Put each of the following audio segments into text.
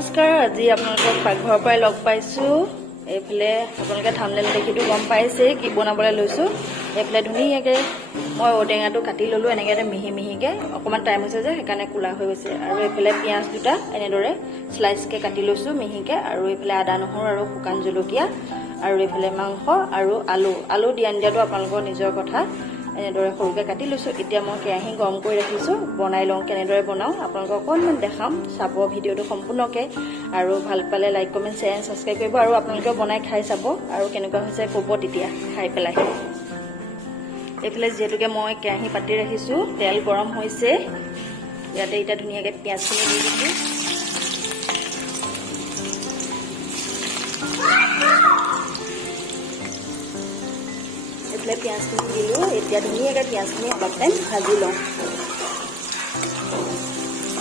নমস্কাৰ। আজি আপোনালোকক পাকঘৰৰ পৰাই লগ পাইছোঁ। এইফালে আপোনালোকে থাম্বনেইল দেখিটো গম পাইছে কি বনাবলৈ লৈছোঁ। এইফালে ধুনীয়াকৈ মই ঔটেঙাটো কাটি ল'লোঁ এনেকৈ মিহি মিহিকৈ। অকণমান টাইম হৈছে যে সেইকাৰণে ক'লা হৈ গৈছে। আৰু এইফালে পিঁয়াজ দুটা এনেদৰে স্লাইচকৈ কাটি লৈছোঁ মিহিকৈ। আৰু এইফালে আদা নহৰু আৰু শুকান জলকীয়া আৰু এইফালে মাংস আৰু আলু দিয়া নিদিয়াটো আপোনালোকৰ নিজৰ কথা। এনেদৰে সৰুকৈ কাটি লৈছোঁ। এতিয়া মই কেৰাহী গৰম কৰি ৰাখিছোঁ। বনাই লওঁ, কেনেদৰে বনাওঁ আপোনালোকক অকণমান দেখাম। চাব ভিডিঅ'টো সম্পূৰ্ণকৈ। আৰু ভাল পালে like comment share and subscribe কৰিব। আৰু আপোনালোকে বনাই খাই চাব আৰু কেনেকুৱা হৈছে ক'ব তেতিয়া খাই পেলাই। এইফালে যিহেতুকে মই কেৰাহী পাতি ৰাখিছোঁ, তেল গৰম হৈছে। ইয়াতে এতিয়া ধুনীয়াকৈ পিঁয়াজখিনি দি দিছোঁ। এইফালে পিঁয়াজখিনি দিলোঁ। এতিয়া ধুনীয়াকৈ পিঁয়াজখিনি অলপ টাইম ভাজি লওঁ।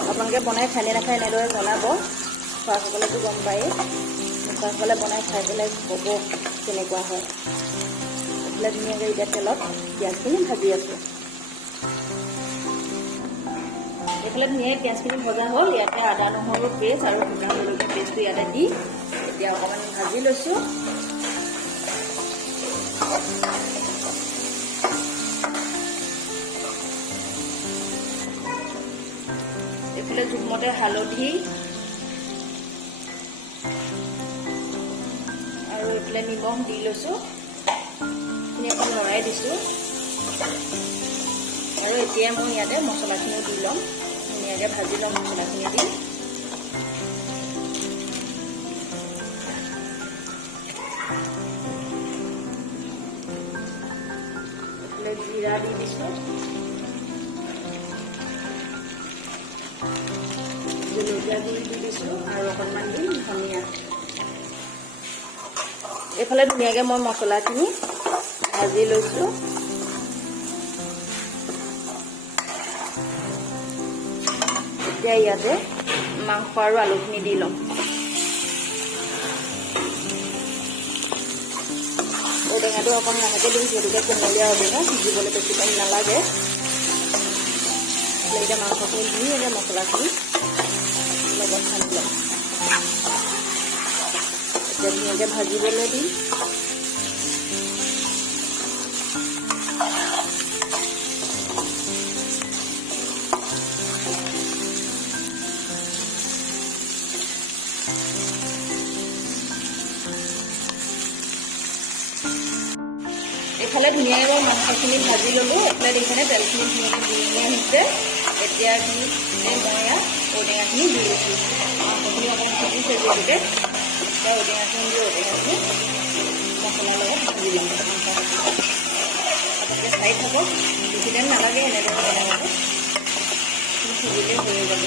আপোনালোকে বনাই খাই নাখায় এনেদৰে জনাব। খোৱাসকলেতো গম পায়েই, খোৱাসকলে বনাই খাই পেলাই ক'ব কেনেকুৱা হয়। এইফালে ধুনীয়াকৈ এতিয়া তেলত পিঁয়াজখিনি ভাজি আছোঁ। এইফালে ধুনীয়াকৈ পিঁয়াজখিনি ভজা হ'ল। ইয়াতে আদা নহৰুৰ পেষ্ট আৰু শুকান জলকীয়া পেষ্টটো ইয়াতে দি এতিয়া অকণমান ভাজি লৈছোঁ। এইফালে জোখমতে হালধি আৰু এইফালে নিমখ দি লৈছোঁ। ধুনীয়াকৈ লৰাই দিছোঁ। আৰু এতিয়া মই ইয়াতে মছলাখিনিও দি ল'ম। ধুনীয়াকৈ ভাজি ল'ম মছলাখিনি দি। এইফালে জিৰা দি দিছোঁ। জলকীয়া গুড়ি দি দিছোঁ আৰু অকণমান দিম ধনিয়া। এইফালে ধুনীয়াকৈ মই মছলাখিনি ভাজি লৈছোঁ। এতিয়া ইয়াতে মাংস আৰু আলুখিনি দি ল'ম। ঔটেঙাটো অকণ লাহেকৈ দিম, যিহেতুকে কোমলীয়া ঔটেঙা, সিজিবলৈ বেছি টাইম নালাগে। এতিয়া মাংসখিনি ধুনীয়াকৈ মছলাখিনি লগত সানি ল'ম। এতিয়া ধুনীয়াকৈ ভাজিবলৈ দিম। এইফালে ধুনীয়াকৈ মই মাংসখিনি ভাজি ল'লোঁ। এইফালে দেখিছেনে তেলখিনি ধুনীয়াকৈ গুলি আহিছে। এতিয়া মই ইয়াত ঔটেঙাখিনি দি দিছোঁ। মাংসখিনি অকণমান সিজিছে যিহেতুকে এতিয়া ঔটেঙাখিনি দি ঔটেঙাখিনি মছলাৰ লগত ভাজি ল'ম। আপোনালোকে চাই থাকক, বেছি টাইম নালাগে এনেদৰে বনাব। সিজিলে হৈ যাব।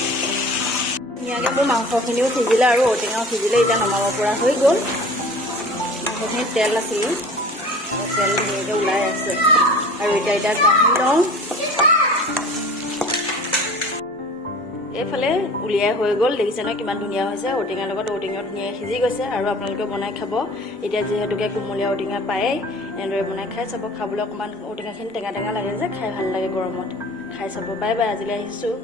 ধুনীয়াকৈ মোৰ মাংসখিনিও সিজিলে আৰু ঔটেঙাও সিজিলে। এতিয়া নমাব পৰা হৈ গ'ল। মাংসখিনিত তেল আছিল, তেল ধুনীয়াকৈ ওলাই আছে। আৰু এতিয়া কাঢ়ি লওঁ। এইফালে উলিয়াই হৈ গ'ল। দেখিছে নহয় কিমান ধুনীয়া হৈছে। ঔটেঙাৰ লগত ঔটেঙা ধুনীয়াকৈ সিজি গৈছে। আৰু আপোনালোকে বনাই খাব। এতিয়া যিহেতুকে কোমলীয়া ঔটেঙা পায়েই, এনেদৰে বনাই খাই চাব। খাবলৈ অকণমান ঔটেঙাখিনি টেঙা টেঙা লাগে যে, খাই ভাল লাগে গৰমত। খাই চাব। বাই বাই, আজিলৈ আহিছোঁ।